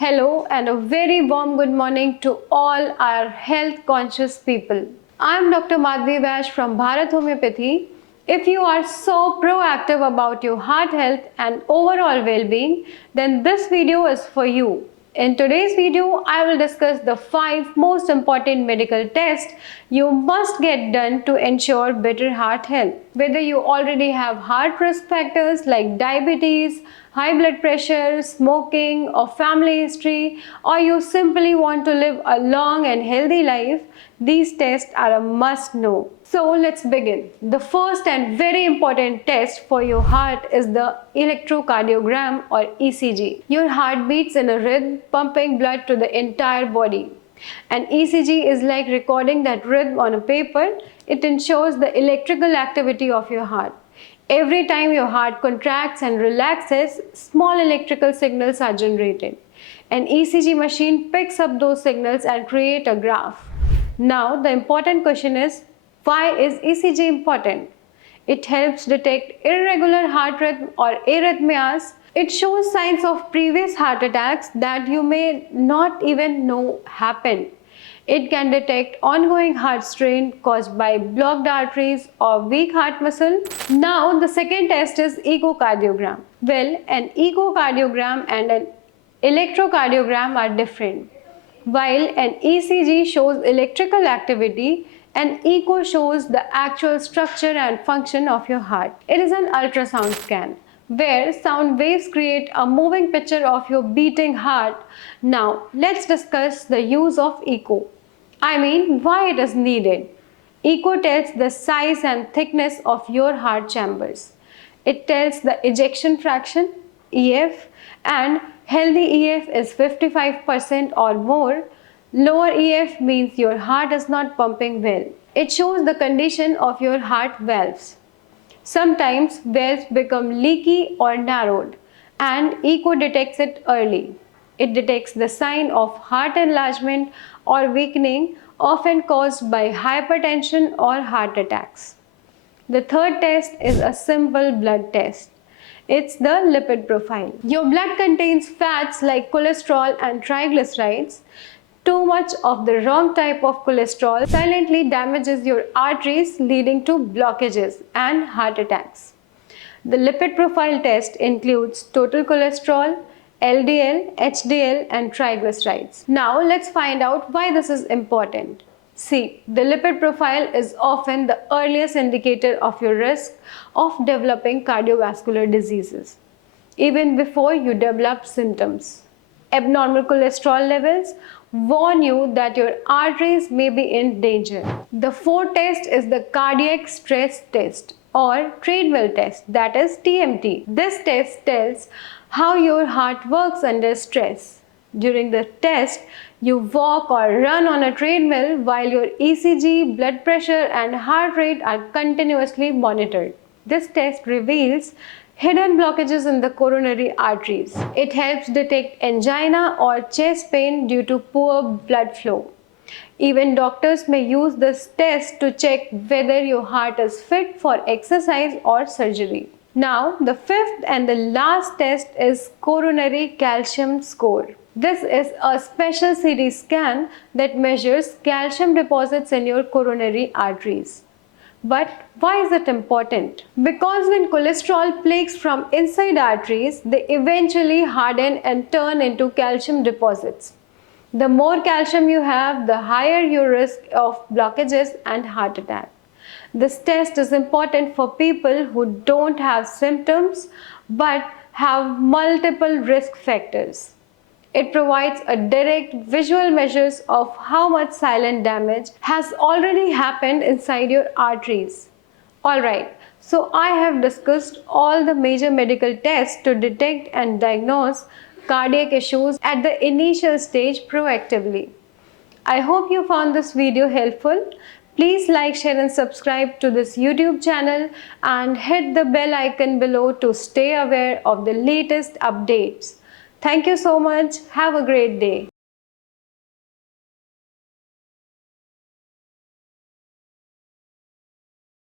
Hello and a very warm good morning to all our health conscious people. I am Dr. Madhvi Vash from Bharat Homeopathy. If you are so proactive about your heart health and overall well-being, then this video is for you. In today's video, I will discuss the 5 most important medical tests you must get done to ensure better heart health. Whether you already have heart risk factors like diabetes, high blood pressure, smoking, or family history, or you simply want to live a long and healthy life, these tests are a must know. So let's begin. The first and very important test for your heart is the electrocardiogram or ECG. Your heart beats in a rhythm, pumping blood to the entire body. An ECG is like recording that rhythm on a paper. It ensures the electrical activity of your heart. Every time your heart contracts and relaxes, small electrical signals are generated. An ECG machine picks up those signals and creates a graph. Now, the important question is, why is ECG important? It helps detect irregular heart rhythm or arrhythmias. It shows signs of previous heart attacks that you may not even know happened. It can detect ongoing heart strain caused by blocked arteries or weak heart muscle. Now, the second test is echocardiogram. Well, an echocardiogram and an electrocardiogram are different. While an ECG shows electrical activity, an echo shows the actual structure and function of your heart. It is an ultrasound scan where sound waves create a moving picture of your beating heart. Now, let's discuss the use of echo. Why it is needed. Echo tells the size and thickness of your heart chambers. It tells the ejection fraction, EF, and healthy EF is 55% or more. Lower EF means your heart is not pumping well. It shows the condition of your heart valves. Sometimes valves become leaky or narrowed, and echo detects it early. It detects the sign of heart enlargement or weakening, often caused by hypertension or heart attacks. The third test is a simple blood test. It's the lipid profile. Your blood contains fats like cholesterol and triglycerides. Too much of the wrong type of cholesterol silently damages your arteries, leading to blockages and heart attacks. The lipid profile test includes total cholesterol, LDL, HDL, and triglycerides. Now let's find out why this is important. See, the lipid profile is often the earliest indicator of your risk of developing cardiovascular diseases, even before you develop symptoms. Abnormal cholesterol levels warn you that your arteries may be in danger. The fourth test is the cardiac stress test or treadmill test, that is TMT. This test tells how your heart works under stress. During the test, you walk or run on a treadmill while your ECG, blood pressure, and heart rate are continuously monitored. This test reveals hidden blockages in the coronary arteries. It helps detect angina or chest pain due to poor blood flow. Even doctors may use this test to check whether your heart is fit for exercise or surgery. Now, the fifth and the last test is coronary calcium score. This is a special CT scan that measures calcium deposits in your coronary arteries. But why is it important? Because when cholesterol flakes from inside arteries, they eventually harden and turn into calcium deposits. The more calcium you have, the higher your risk of blockages and heart attack. This test is important for people who don't have symptoms but have multiple risk factors. It provides a direct visual measures of how much silent damage has already happened inside your arteries. Alright, so I have discussed all the major medical tests to detect and diagnose cardiac issues at the initial stage proactively. I hope you found this video helpful. Please like, share and subscribe to this YouTube channel and hit the bell icon below to stay aware of the latest updates. Thank you so much. Have a great day.